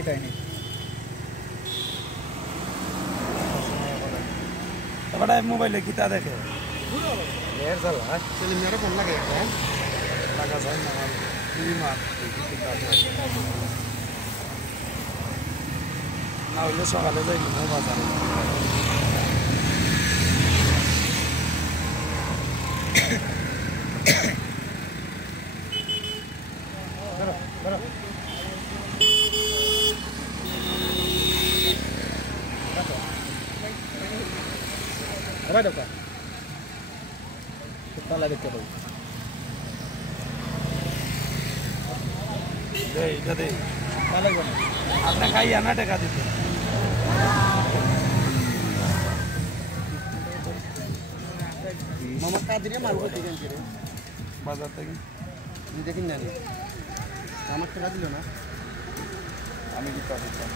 नहीं कहीं बड़ा मोबाइल कितना देखे यार चला चल मेरा फोन लगा है लगा सही ना टीवी मार ना उन्हें सकाले जाएगी मैं बाजार करो करो apa dok? Kita lagi ke bawah. Jadi, kalau gimana? Apa kaya anak dekat itu? Mama kadirnya malu ketiga kiri. Bazar lagi. Ini dekin nani. Mama kerja di mana? Kami di Pakistan.